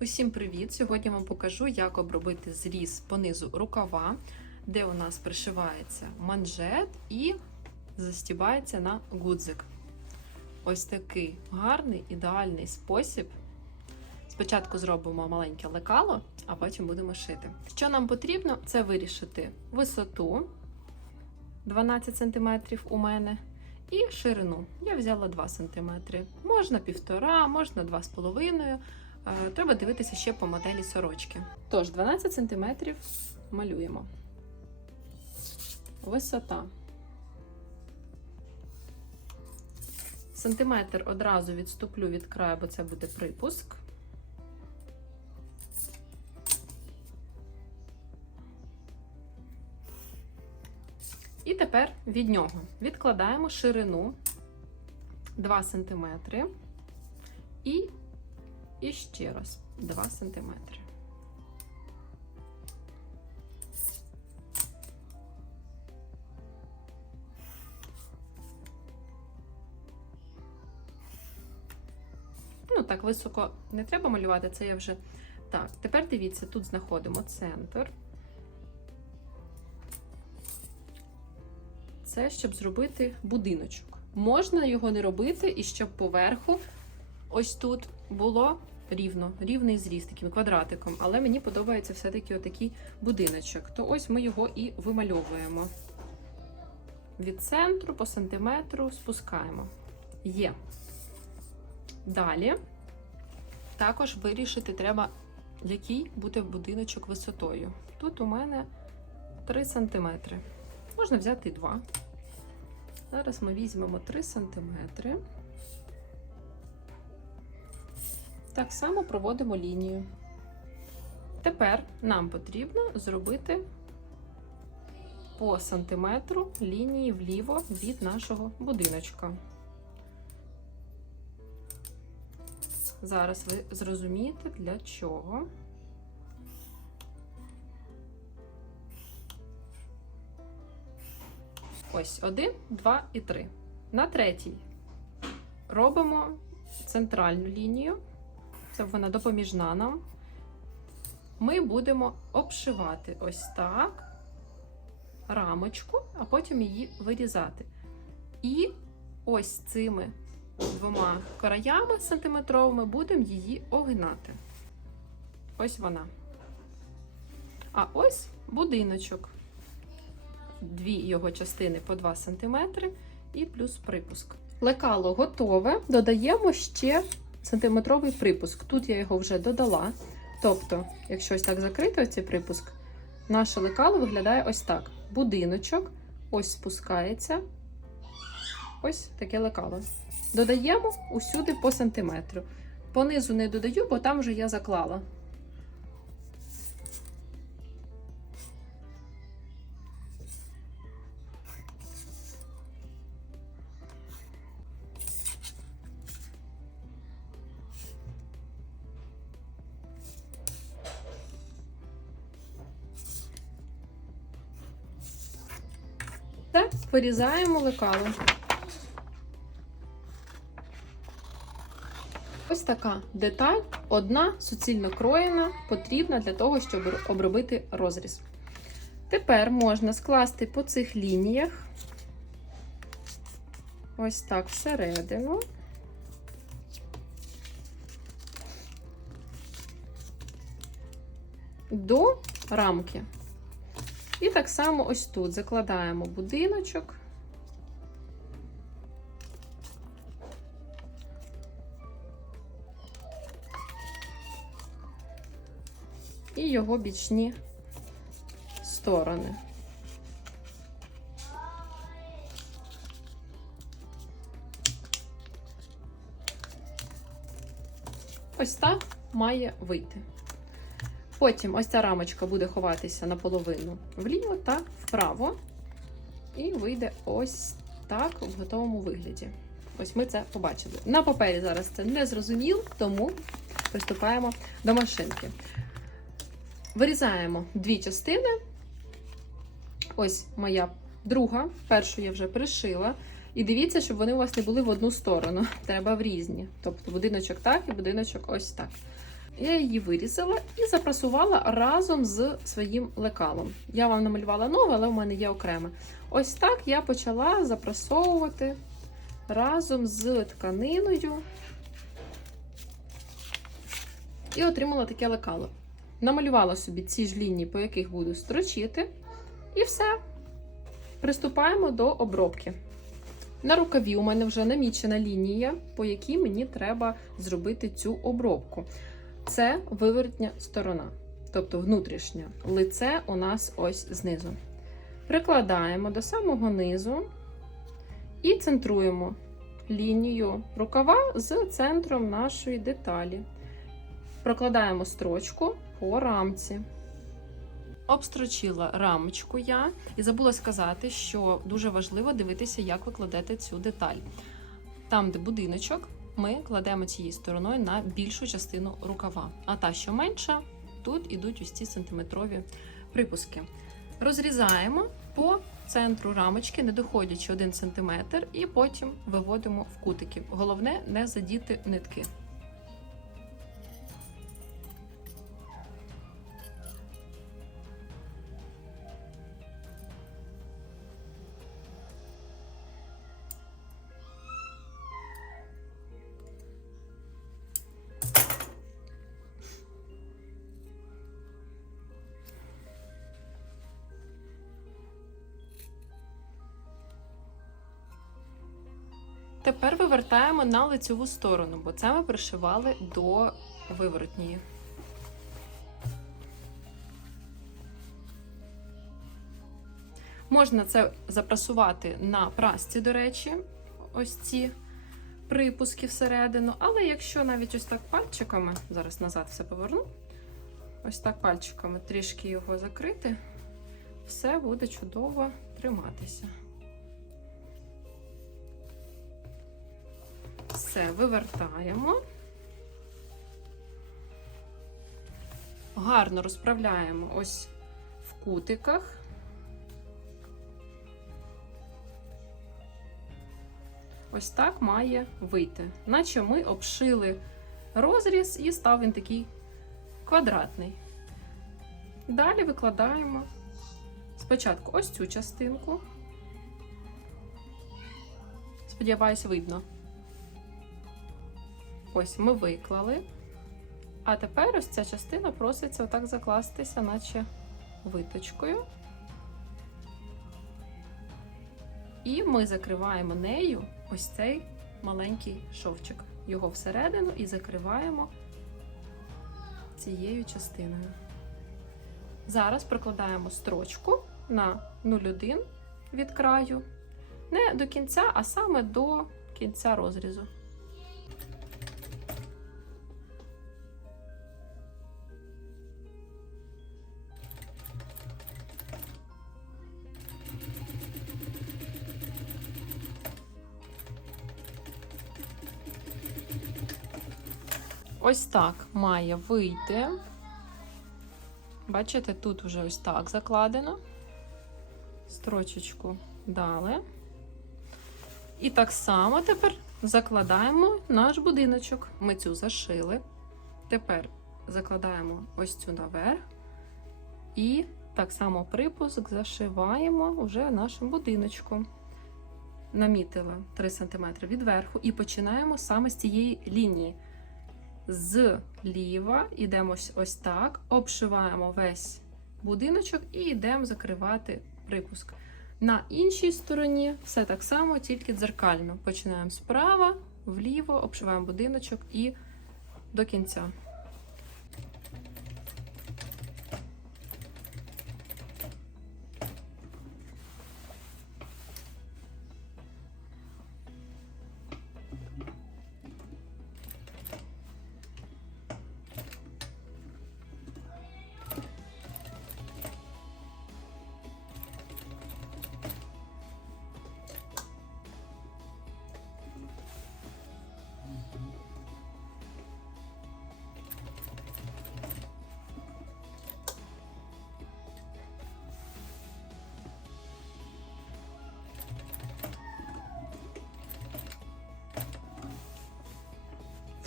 Усім привіт! Сьогодні вам покажу, як обробити зріз по низу рукава, де у нас пришивається манжет і застібається на гудзик. Ось такий гарний ідеальний спосіб. Спочатку зробимо маленьке лекало, а потім будемо шити. Що нам потрібно, це вирішити висоту 12 см у мене. І ширину. Я взяла 2 см. Можна півтора, можна 2,5 Е, Треба дивитися ще по моделі сорочки. Тож, 12 см малюємо. Висота. Сантиметр одразу відступлю від краю, бо це буде припуск. І тепер від нього відкладаємо ширину 2 см і і ще раз 2 см. Ну, так високо не треба малювати, це я вже. Так, тепер дивіться, тут знаходимо центр. Це щоб зробити будиночок. Можна його не робити, і щоб поверху ось тут було рівно, рівний зріз таким квадратиком, але мені подобається все-таки отакий будиночок. То ось ми його і вимальовуємо. Від центру по сантиметру спускаємо. Є. Далі також вирішити треба, який буде будиночок висотою. Тут у мене 3 см. Можна взяти 2. Зараз ми візьмемо 3 сантиметри. Так само проводимо лінію. Тепер нам потрібно зробити по сантиметру лінії вліво від нашого будиночка. Зараз ви зрозумієте, для чого. Ось один, два і три. На третій робимо центральну лінію це вона допоміжна нам. Ми будемо обшивати ось так рамочку, а потім її вирізати. І ось цими двома краями сантиметровими будемо її огинати. Ось вона. А ось будиночок. Дві його частини по 2 см і плюс припуск. Лекало готове. Додаємо ще сантиметровий припуск. Тут я його вже додала. Тобто, якщо ось так закрити цей припуск, наше лекало виглядає ось так. Будиночок, ось спускається. Ось таке лекало. Додаємо усюди по сантиметру. Понизу не додаю, бо там вже я заклала. Вирізаємо лекало. Ось така деталь, одна суцільно кроєна, потрібна для того, щоб обробити розріз. Тепер можна скласти по цих лініях, ось так всередину. До рамки. І так само ось тут закладаємо будиночок. І його бічні сторони. Ось так має вийти. Потім ось ця рамочка буде ховатися наполовину вліво та вправо. І вийде ось так в готовому вигляді. Ось ми це побачили. На папері зараз це не зрозуміло, тому приступаємо до машинки. Вирізаємо дві частини. Ось моя друга, першу я вже пришила. І дивіться, щоб вони у вас не були в одну сторону. Треба в різні. Тобто будиночок так і будиночок ось так. Я її вирізала і запрасувала разом з своїм лекалом. Я вам намалювала нове, але в мене є окреме. Ось так я почала запрасовувати разом з тканиною і отримала таке лекало. Намалювала собі ці ж лінії, по яких буду строчити, і все. Приступаємо до обробки. На рукаві у мене вже намічена лінія, по якій мені треба зробити цю обробку. Це виворотня сторона, тобто внутрішня. Лице у нас ось знизу. Прикладаємо до самого низу і центруємо лінію рукава з центром нашої деталі. Прокладаємо строчку по рамці. Обстрочила рамочку я і забула сказати, що дуже важливо дивитися, як ви кладете цю деталь. Там, де будиночок, ми кладемо цією стороною на більшу частину рукава. А та, що менша, тут ідуть ось ці сантиметрові припуски. Розрізаємо по центру рамочки, не доходячи 1 см, і потім виводимо в кутики. Головне не задіти нитки. Тепер вивертаємо на лицеву сторону, бо це ми пришивали до виворотньої. Можна це запрасувати на прасці, до речі, ось ці припуски всередину. Але якщо навіть ось так пальчиками, зараз назад все поверну, ось так пальчиками трішки його закрити, все буде чудово триматися. Все, вивертаємо. Гарно розправляємо ось в кутиках. Ось так має вийти. Наче ми обшили розріз і став він такий квадратний. Далі викладаємо спочатку ось цю частинку. Сподіваюсь, видно. Ось ми виклали. А тепер ось ця частина проситься отак закластися, наче виточкою. І ми закриваємо нею ось цей маленький шовчик. Його всередину і закриваємо цією частиною. Зараз прикладаємо строчку на 0,1 від краю. Не до кінця, а саме до кінця розрізу. Ось так має вийти. Бачите, тут вже ось так закладено. Строчечку дали. І так само тепер закладаємо наш будиночок. Ми цю зашили. Тепер закладаємо ось цю наверх. І так само припуск зашиваємо вже нашим будиночком. Намітила 3 см від верху і починаємо саме з цієї лінії зліва, йдемо ось- так, обшиваємо весь будиночок і йдемо закривати припуск. На іншій стороні все так само, тільки дзеркально. Починаємо справа, вліво, обшиваємо будиночок і до кінця.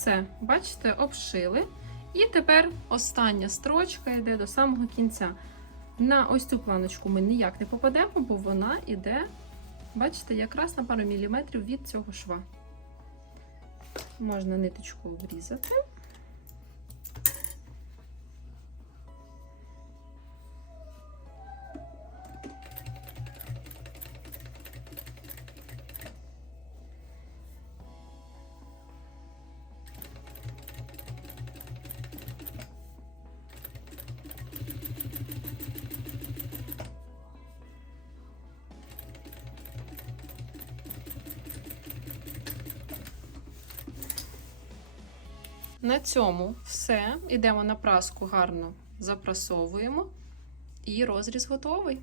Все, бачите, обшили. І тепер остання строчка йде до самого кінця. На ось цю планочку ми ніяк не попадемо, бо вона йде, бачите, якраз на пару міліметрів від цього шва. Можна ниточку обрізати. На цьому все. Ідемо на праску, гарно запрасовуємо. І розріз готовий.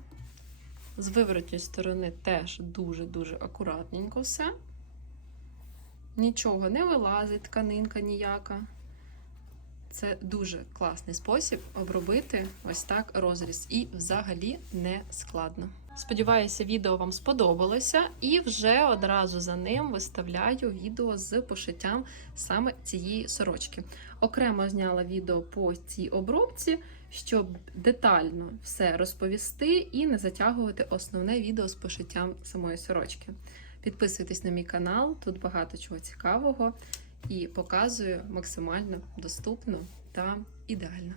З виворотньої сторони теж дуже-дуже акуратненько все. Нічого не вилазить, тканинка ніяка. Це дуже класний спосіб обробити ось так розріз. І взагалі не складно. Сподіваюся, відео вам сподобалося, і вже одразу за ним виставляю відео з пошиттям саме цієї сорочки. Окремо зняла відео по цій обробці, щоб детально все розповісти і не затягувати основне відео з пошиттям самої сорочки. Підписуйтесь на мій канал, тут багато чого цікавого і показую максимально доступно та ідеально.